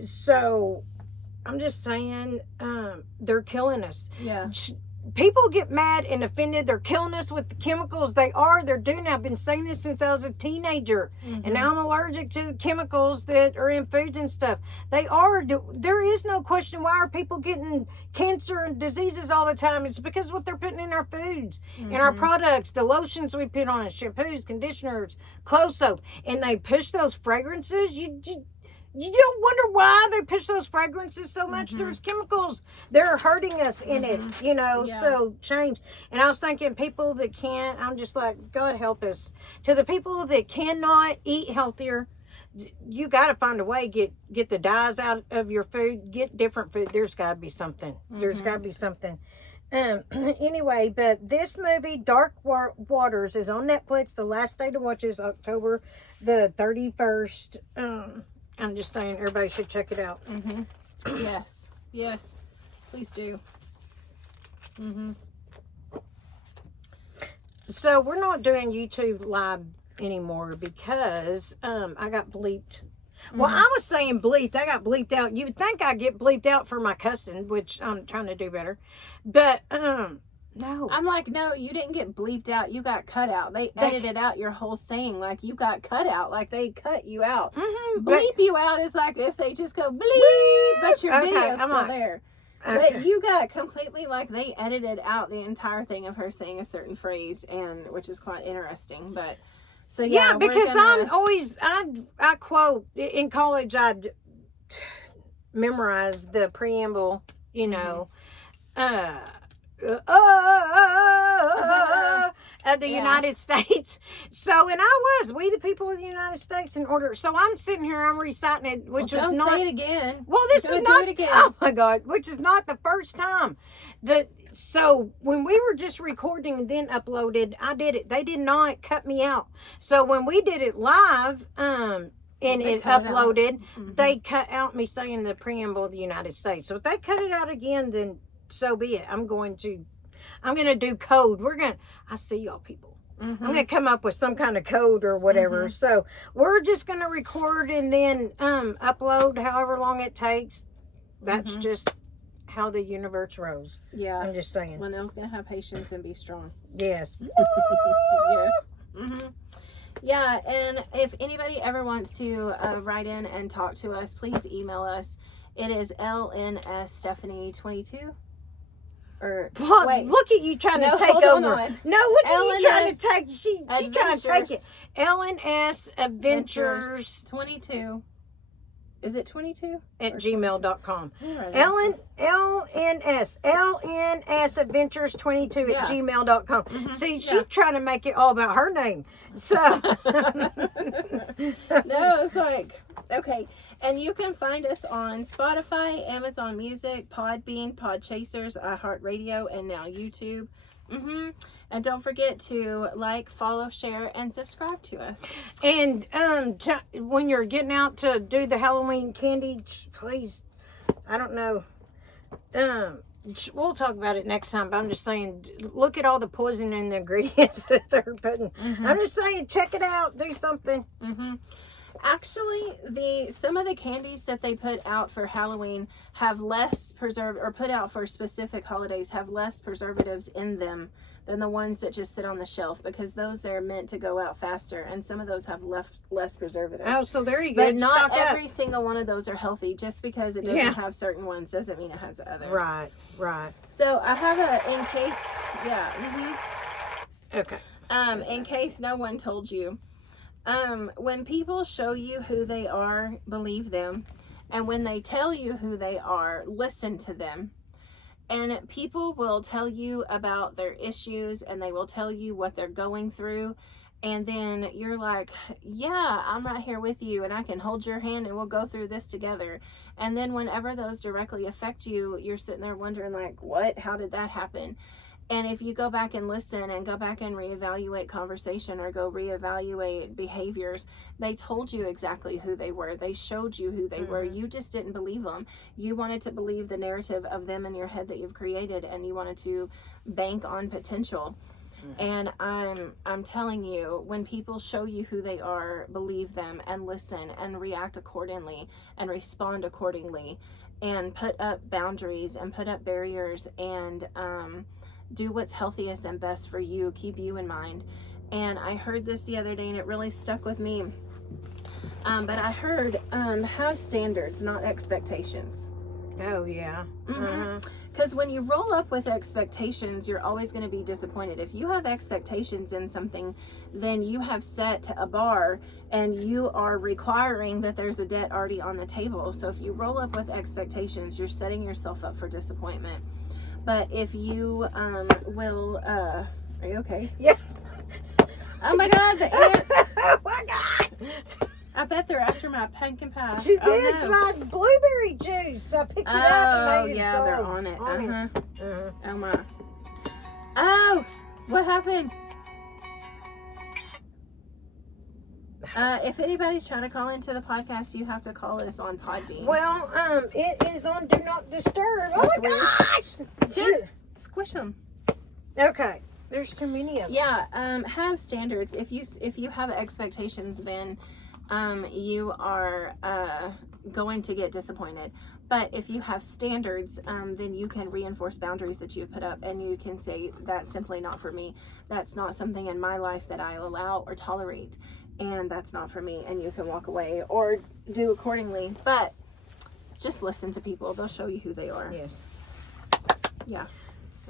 So I'm just saying, they're killing us. Yeah. People get mad and offended. They're killing us with the chemicals. They're doing. I've been saying this since I was a teenager, and now I'm allergic to the chemicals that are in foods and stuff. There is no question why are people getting cancer and diseases all the time. It's because of what they're putting in our foods, in our products, the lotions we put on, shampoos, conditioners, clothes soap, and they push those fragrances. You don't wonder why they push those fragrances so much. There's chemicals. They're hurting us in it, so change. And I was thinking people that can't, I'm just like, God help us. To the people that cannot eat healthier, you got to find a way, get the dyes out of your food, get different food. There's got to be something. There's got to be something. Anyway, but this movie, Dark Waters, is on Netflix. The last day to watch is October the 31st. I'm just saying everybody should check it out. Yes, please do. So we're not doing YouTube live anymore because I got bleeped. Well, I was saying bleeped. I got bleeped out. You would think I get bleeped out for my cussing, which I'm trying to do better. But no. I'm like, no, you didn't get bleeped out. You got cut out. They edited out your whole saying. Like, you got cut out. Like, they cut you out. Bleep you out is like if they just go bleep, but your video's still there. Okay. But you got completely, like, they edited out the entire thing of her saying a certain phrase, and which is quite interesting. But, so yeah. Because I'm always, I quote, in college, I'd memorize the preamble, of the United States. So, and we the people of the United States in order. So I'm sitting here, I'm reciting it, which was don't not. say it again. Well, this is not. Do it again. Oh my God, which is not the first time. So when we were just recording and then uploaded, I did it. They did not cut me out. So when we did it live, and it uploaded, they cut out me saying the preamble of the United States. So if they cut it out again, then so be it. I'm going to do code. I see y'all people. I'm going to come up with some kind of code or whatever. So we're just going to record and then upload however long it takes. That's just how the universe rolls. Yeah. I'm just saying. Linnell's going to have patience and be strong. Yes. Yes. Yeah, and if anybody ever wants to write in and talk to us, please email us. It is LNSStephanie22. Wait, look at you trying to take over. No, look at you trying to take. She trying to take it. LNS Adventures 22. Is it 22? At gmail.com. LNS Adventures 22 at gmail.com. See, she's trying to make it all about her name. So no, it's like, okay. And you can find us on Spotify, Amazon Music, Podbean, Podchasers, iHeartRadio, and now YouTube. And don't forget to like, follow, share, and subscribe to us. And when you're getting out to do the Halloween candy, please, I don't know. We'll talk about it next time, but I'm just saying, look at all the poison in the ingredients that they're putting. I'm just saying, check it out, do something. Actually, some of the candies that they put out for Halloween have less put out for specific holidays have less preservatives in them than the ones that just sit on the shelf, because those are meant to go out faster, and some of those have less preservatives. Oh, so there you go. But not every single one of those are healthy. Just because it doesn't have certain ones doesn't mean it has others. Right. So I have in case, Okay. In case no one told you. When people show you who they are, believe them. And when they tell you who they are, listen to them. And people will tell you about their issues, and they will tell you what they're going through. And then you're like, yeah, I'm right here with you, and I can hold your hand, and we'll go through this together. And then whenever those directly affect you, you're sitting there wondering, like, what? How did that happen? And if you go back and listen and go back and reevaluate conversation or go reevaluate behaviors, they told you exactly who they were. They showed you who they were. You just didn't believe them. You wanted to believe the narrative of them in your head that you've created, and you wanted to bank on potential. And I'm telling you, when people show you who they are, believe them and listen and react accordingly and respond accordingly and put up boundaries and put up barriers and do what's healthiest and best for you, keep you in mind. And I heard this the other day and it really stuck with me. But I heard have standards, not expectations. Oh, yeah. Because when you roll up with expectations, you're always going to be disappointed. If you have expectations in something, then you have set a bar and you are requiring that there's a debt already on the table. So if you roll up with expectations, you're setting yourself up for disappointment. But if you will, are you okay? Yeah. Oh my God, the ants! Oh, my God. I bet they're after my pumpkin pie. She Oh, did. It's no. my blueberry juice. I picked it up and made it yeah, they're so on it. it. Oh my. Oh, what happened? If anybody's trying to call into the podcast, you have to call us on Podbean. Well, it is on Do Not Disturb. Oh That's my weird. gosh! Just squish them. Okay, there's too many of them. Yeah, have standards. If you have expectations, then you are going to get disappointed. But if you have standards, then you can reinforce boundaries that you've put up, and you can say, that's simply not for me. That's not something in my life that I'll allow or tolerate, and that's not for me, and you can walk away or do accordingly. But just listen to people. They'll show you who they are. Yes. Yeah.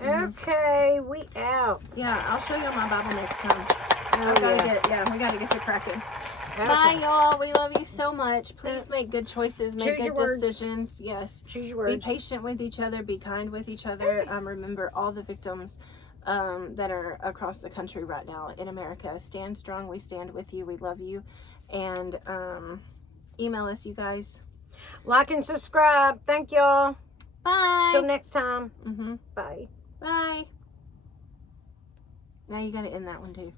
Okay, we out. Yeah, I'll show you my Bible next time. Oh, We gotta get to cracking. Okay. Bye, y'all. We love you so much. Please make good choices. Make Choose good your words. decisions. Yes. Choose your Be words. patient with each other. Be kind with each other. Remember all the victims that are across the country right now in America. Stand strong. We stand with you. We love you. And email us, you guys. Like and subscribe. Thank y'all. Bye. Till next time. Mm-hmm. Bye. Bye. Now you got to end that one too.